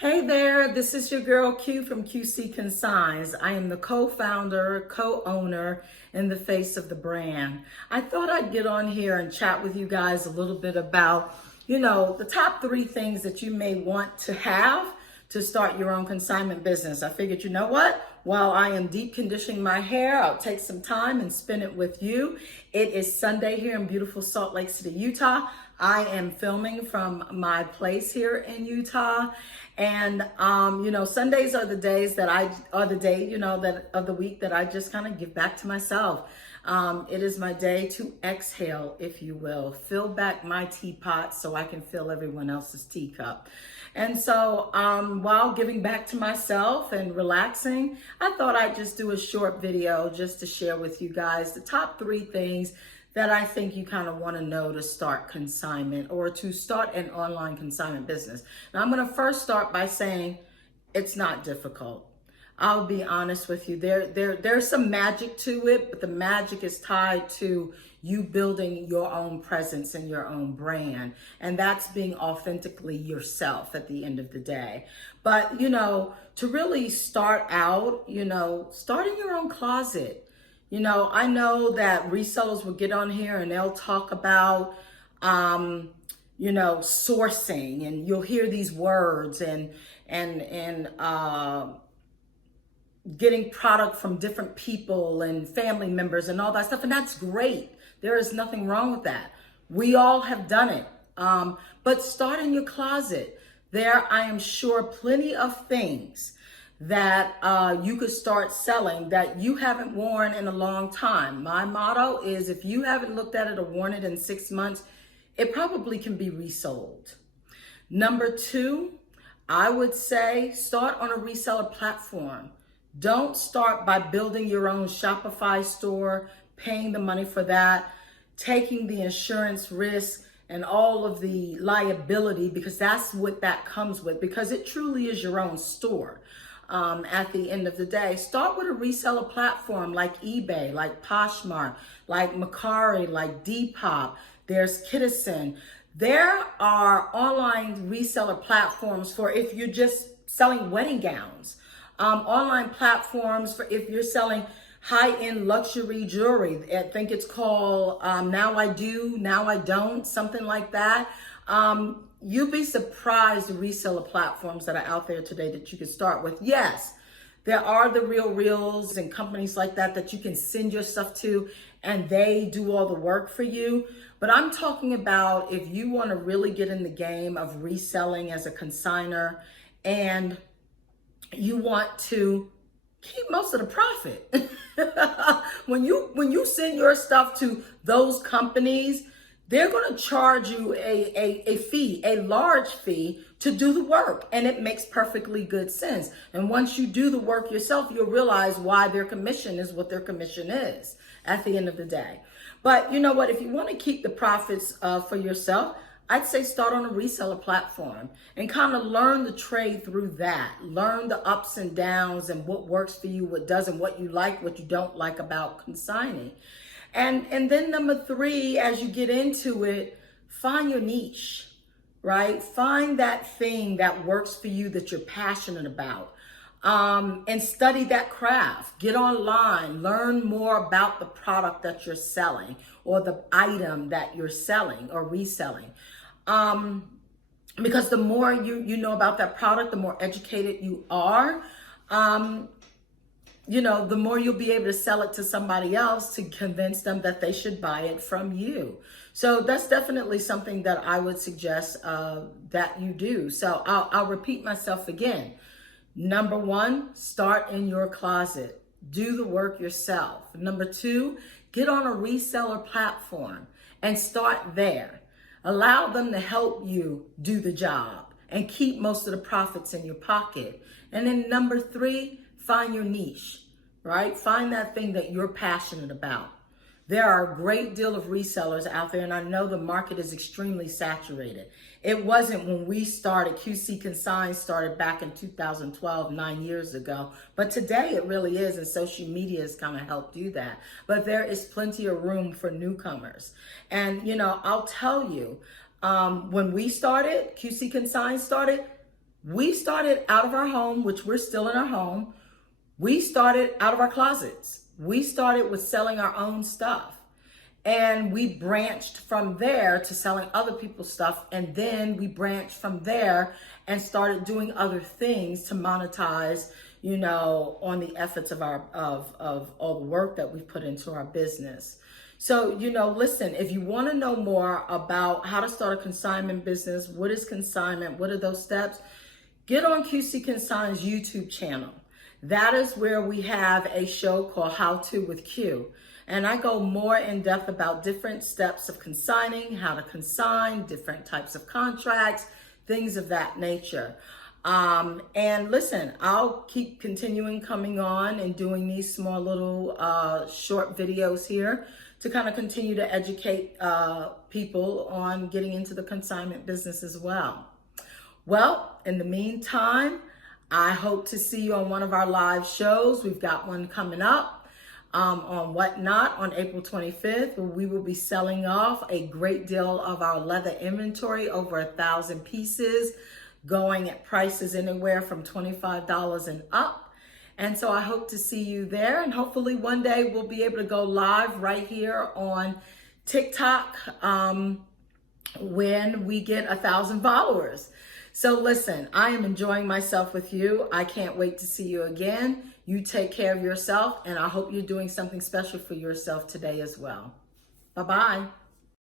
Hey there, this is your girl Q from QC Consigns. I am the co-founder, co-owner, and the face of the brand. I thought I'd get on here and chat with you guys a little bit about, the top 3 things that you may want to have to start your own consignment business. I figured, you know what? While I am deep conditioning my hair, I'll take some time and spend it with you. It is Sunday here in beautiful Salt Lake City, Utah. I am filming from my place here in Utah. And, Sundays are the days that that of the week that I just kind of give back to myself. It is my day to exhale, if you will, fill back my teapot so I can fill everyone else's teacup. And so while giving back to myself and relaxing, I thought I'd just do a short video just to share with you guys the top 3 things that I think you kind of want to know to start consignment or to start an online consignment business. Now, I'm going to first start by saying it's not difficult. I'll be honest with you. There's some magic to it, but the magic is tied to you building your own presence and your own brand. And that's being authentically yourself at the end of the day. But, to really start out, start in your own closet. I know that resellers will get on here and they'll talk about, sourcing, and you'll hear these words and getting product from different people and family members and all that stuff. And that's great. There is nothing wrong with that. We all have done it. But start in your closet. There, I am sure, plenty of things that you could start selling that you haven't worn in a long time. My motto is, if you haven't looked at it or worn it in 6 months, it probably can be resold. Number 2, I would say start on a reseller platform. Don't start by building your own Shopify store, paying the money for that, taking the insurance risk and all of the liability, because that's what that comes with, because it truly is your own store. At the end of the day, start with a reseller platform like eBay, like Poshmark, like Mercari, like Depop. There's Kidizen. There are online reseller platforms for if you're just selling wedding gowns. Online platforms for if you're selling high-end luxury jewelry. I think it's called Now I Do, Now I Don't, something like that. You'd be surprised the reseller platforms that are out there today that you can start with. Yes, there are the RealReals and companies like that you can send your stuff to, and they do all the work for you. But I'm talking about if you want to really get in the game of reselling as a consigner and you want to keep most of the profit. When you send your stuff to those companies, they're going to charge you a fee, a large fee, to do the work. And it makes perfectly good sense. And once you do the work yourself, you'll realize why their commission is what their commission is at the end of the day. But you know what? If you want to keep the profits for yourself, I'd say start on a reseller platform and kind of learn the trade through that. Learn the ups and downs and what works for you, what doesn't, what you like, what you don't like about consigning. And then number 3, as you get into it, find your niche, right? Find that thing that works for you, that you're passionate about, and study that craft. Get online, learn more about the product that you're selling or the item that you're selling or reselling. Because the more you know about that product, the more educated you are, the more you'll be able to sell it to somebody else to convince them that they should buy it from you. So that's definitely something that I would suggest that you do. So I'll repeat myself again. Number 1, start in your closet. Do the work yourself. Number 2, get on a reseller platform and start there. Allow them to help you do the job and keep most of the profits in your pocket. And then number 3, find your niche, right? Find that thing that you're passionate about. There are a great deal of resellers out there, and I know the market is extremely saturated. It wasn't when we started. QC Consign started back in 2012, 9 years ago. But today it really is, and social media has kind of helped do that. But there is plenty of room for newcomers. And, I'll tell you, when we started, QC Consign started, We started out of our home, which we're still in our home. We started out of our closets. We started with selling our own stuff. And we branched from there to selling other people's stuff. And then we branched from there and started doing other things to monetize, you know, on the efforts of of all the work that we've put into our business. So, you know, listen, if you want to know more about how to start a consignment business, what is consignment, what are those steps, get on QC Consign's YouTube channel. That is where we have a show called How To with Q. And I go more in depth about different steps of consigning, how to consign, different types of contracts, things of that nature. And listen, I'll keep continuing coming on and doing these small little short videos here to kind of continue to educate people on getting into the consignment business as well. Well, in the meantime, I hope to see you on one of our live shows. We've got one coming up on Whatnot on April 25th, where we will be selling off a great deal of our leather inventory, over 1,000 pieces, going at prices anywhere from $25 and up. And so I hope to see you there, and hopefully one day we'll be able to go live right here on TikTok when we get 1,000 followers. So listen, I am enjoying myself with you. I can't wait to see you again. You take care of yourself, and I hope you're doing something special for yourself today as well. Bye-bye.